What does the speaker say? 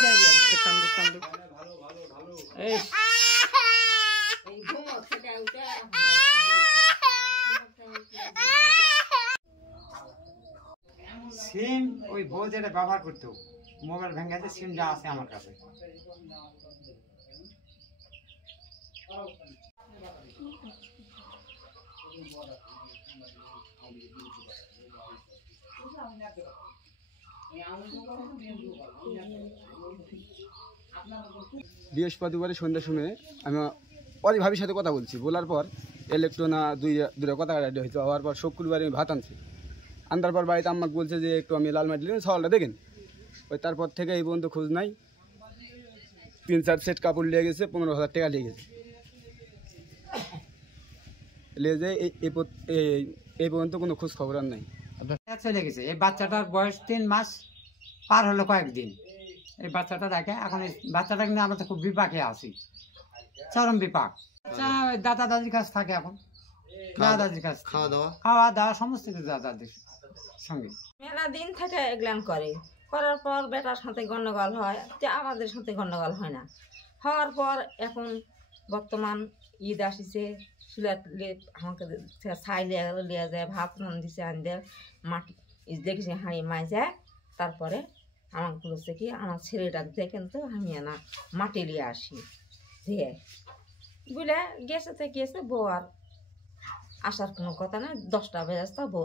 সিম ওই বউ যেটা ব্যবহার করতো, মোবাইল ভেঙে গেছে, সিমটা আছে আমার কাছে। বৃহস্পতিবারে সন্ধ্যার সময় আমি ওর ভাবির সাথে কথা বলছি, বলার পর ইলেকট্রোনা দুইটা কথা রেডি হয়েছে। হওয়ার পর শুক্রবারে আমি ভাত আনছি, আনতার পর বাড়িতে আম্মাকে বলছে যে একটু আমি লাল মাটি সওয়ালটা দেখেন। ওই তারপর থেকে এই পর্যন্ত খোঁজ নাই। 3-4 সেট কাপড় লেগে গেছে, 15,000 টাকা লেগে গেছে। লেগে এই পর্যন্ত কোনো খোঁজ খবর আর নাই। চলে গেছে। এই বাচ্চাটার বয়স 3 মাস পার হলো কয়েকদিন। এই বাচ্চাটা দেখে এখন এই বাচ্চাটাকে নিয়ে আমরা তো খুব বিপাকে আছি, চরম বিপাক। দাদা দাদির কাছে থাকে এখন, দাদা দাদির কাছে খাওয়া দাওয়া সমস্ত কিছু দাদা দাদির সঙ্গে। মেলা দিন থেকে এগুলান করার পর বেটার সাথে গন্ডগোল হয়, যে আমাদের সাথে গন্ডগোল হয় না। হওয়ার পর এখন বর্তমান ঈদ আসিছে, সিলেট আমাকে ছাই লিয়ে যায়, ভাত রান দিছে, আন দেয় মাটি দেখেছি হাঁড়ি মাই যায়। তারপরে আমাকে বলছে কি আমার ছেলেটা দেখেন তো, আমি না মাটি নিয়ে আসি দিয়ে বুঝলে গেছে তো গেছে। বউ আর আসার কোনো কথা না, 10টা বেজে আসতো বউ।